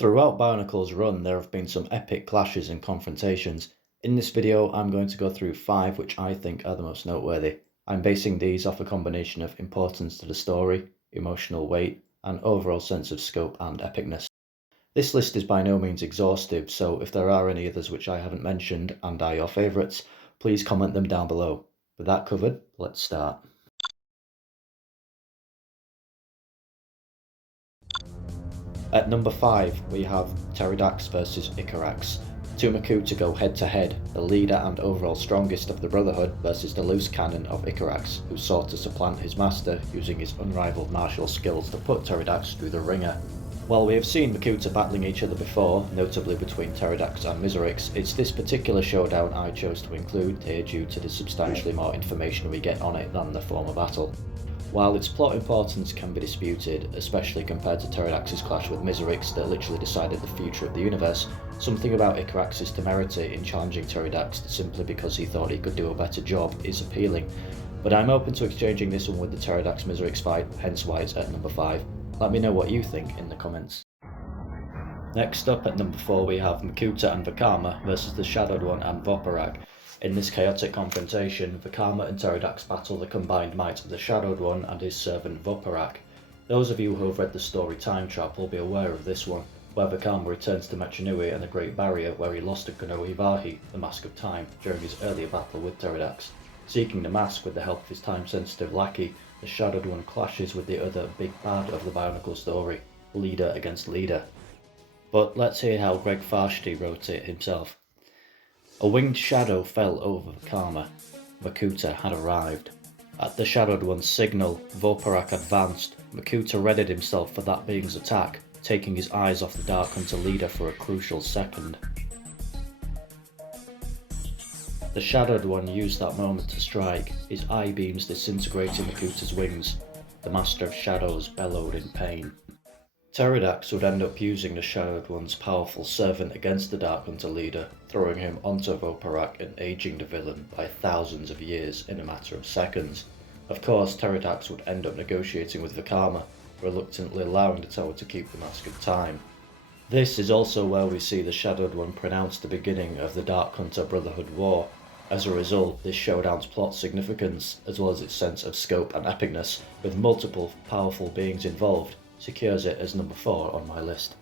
Throughout Bionicle's run, there have been some epic clashes and confrontations. In this video, I'm going to go through 5 which I think are the most noteworthy. I'm basing these off a combination of importance to the story, emotional weight, and overall sense of scope and epicness. This list is by no means exhaustive, so if there are any others which I haven't mentioned and are your favourites, please comment them down below. With that covered, let's start. At number 5, we have Pterodax vs Icarax. Two Makuta go head to head, the leader and overall strongest of the Brotherhood versus the loose cannon of Icarax, who sought to supplant his master using his unrivaled martial skills to put Pterodax through the ringer. While we have seen Makuta battling each other before, notably between Pterodax and Miserix, it's this particular showdown I chose to include here due to the substantially more information we get on it than the former battle. While its plot importance can be disputed, especially compared to Pterodax's clash with Miserix that literally decided the future of the universe, something about Icarax's temerity in challenging Pterodax simply because he thought he could do a better job is appealing. But I'm open to exchanging this one with the Pterodax-Miserix fight, hence why it's at number 5. Let me know what you think in the comments. Next up at number 4 we have Makuta and Vakama versus the Shadowed One and Voparak. In this chaotic confrontation, Vakama and Pterodax battle the combined might of the Shadowed One and his servant Voparak. Those of you who have read the story Time Trap will be aware of this one, where Vakama returns to Machinui and the Great Barrier where he lost to Kunoivahi, the Mask of Time, during his earlier battle with Pterodax. Seeking the mask with the help of his time-sensitive lackey, the Shadowed One clashes with the other big bad of the Bionicle story, leader against leader. But let's hear how Greg Farshti wrote it himself. A winged shadow fell over Vakama. Makuta had arrived. At the Shadowed One's signal, Voparak advanced. Makuta readied himself for that being's attack, taking his eyes off the Dark Hunter leader for a crucial second. The Shadowed One used that moment to strike, his eye beams disintegrating Makuta's wings. The Master of Shadows bellowed in pain. Pterodax would end up using the Shadowed One's powerful servant against the Dark Hunter leader, throwing him onto Voparak and aging the villain by thousands of years in a matter of seconds. Of course, Pterodax would end up negotiating with Vakama, reluctantly allowing the tower to keep the Mask of Time. This is also where we see the Shadowed One pronounce the beginning of the Dark Hunter Brotherhood War. As a result, this showdown's plot significance, as well as its sense of scope and epicness, with multiple powerful beings involved, secures it as number 4 on my list.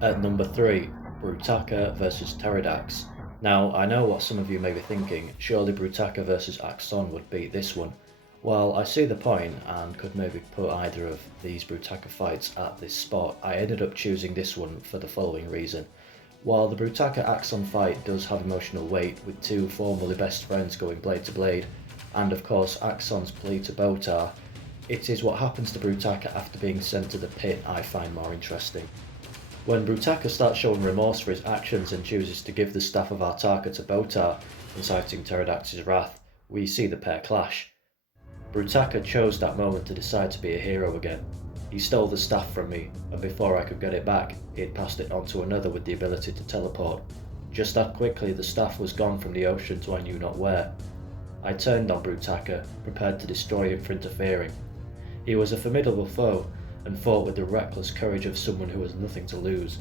At number 3, Brutaka vs Pterodax. Now, I know what some of you may be thinking, surely Brutaka vs Axon would beat this one. While I see the point and could maybe put either of these Brutaka fights at this spot, I ended up choosing this one for the following reason. While the Brutaka-Axon fight does have emotional weight, with two formerly best friends going blade to blade, and of course Axon's plea to Botar, it is what happens to Brutaka after being sent to the pit I find more interesting. When Brutaka starts showing remorse for his actions and chooses to give the staff of Artaka to Botar, inciting Pterodax's wrath, we see the pair clash. Brutaka chose that moment to decide to be a hero again. He stole the staff from me, and before I could get it back, he had passed it on to another with the ability to teleport. Just that quickly the staff was gone from the ocean to I knew not where. I turned on Brutaka, prepared to destroy him for interfering. He was a formidable foe, and fought with the reckless courage of someone who has nothing to lose.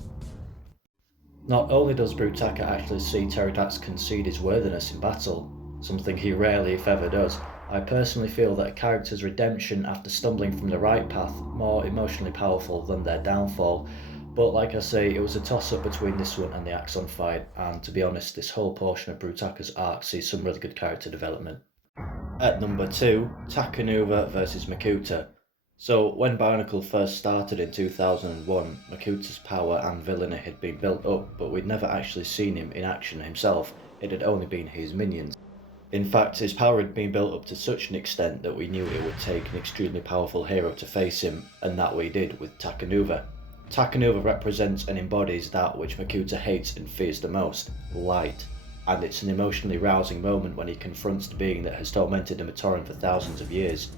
Not only does Brutaka actually see Pterodax concede his worthiness in battle, something he rarely if ever does, I personally feel that a character's redemption after stumbling from the right path more emotionally powerful than their downfall, but like I say, it was a toss-up between this one and the Axon fight, and to be honest, this whole portion of Brutaka's arc sees some really good character development. At number 2, Takanuva vs Makuta. So, when Bionicle first started in 2001, Makuta's power and villainy had been built up, but we'd never actually seen him in action himself, it had only been his minions. In fact, his power had been built up to such an extent that we knew it would take an extremely powerful hero to face him, and that we did with Takanuva. Takanuva represents and embodies that which Makuta hates and fears the most, light, and it's an emotionally rousing moment when he confronts the being that has tormented the Matoran for thousands of years.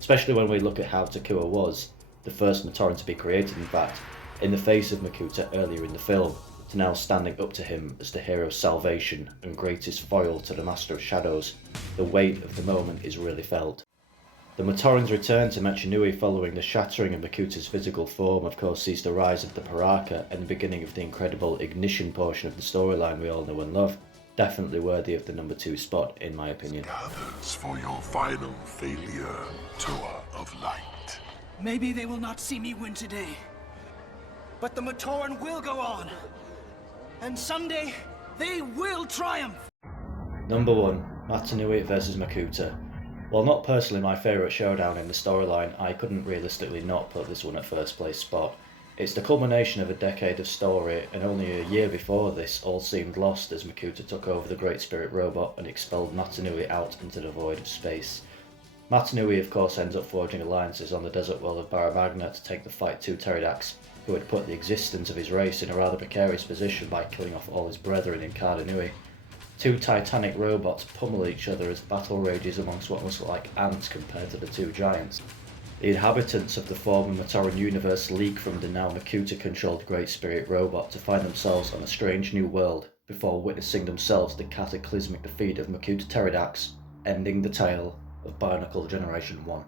Especially when we look at how Takua was, the first Matoran to be created in fact, in the face of Makuta earlier in the film, to now standing up to him as the hero's salvation and greatest foil to the Master of Shadows. The weight of the moment is really felt. The Motorans return to Mechanui following the shattering of Makuta's physical form, of course sees the rise of the Paraka and the beginning of the incredible ignition portion of the storyline we all know and love. Definitely worthy of the number 2 spot, in my opinion. Gathers for your final failure, Toa of Light. Maybe they will not see me win today, but the Matoran will go on, and someday they will triumph! Number 1, Matanui vs Makuta. While not personally my favourite showdown in the storyline, I couldn't realistically not put this one at first place spot. It's the culmination of a decade of story, and only a year before this all seemed lost as Makuta took over the Great Spirit robot and expelled Matanui out into the void of space. Matanui of course ends up forging alliances on the desert world of Barra Magna to take the fight to Pterodax, who had put the existence of his race in a rather precarious position by killing off all his brethren in Cardanui. 2 titanic robots pummel each other as battle rages amongst what must look like ants compared to the 2 giants. The inhabitants of the former Matoran universe leak from the now Makuta-controlled Great Spirit robot to find themselves on a strange new world before witnessing themselves the cataclysmic defeat of Makuta Pterodax, ending the tale of BIONICLE Generation 1.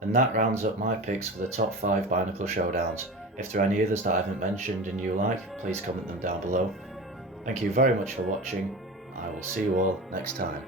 And that rounds up my picks for the top 5 BIONICLE Showdowns. If there are any others that I haven't mentioned and you like, please comment them down below. Thank you very much for watching. I will see you all next time.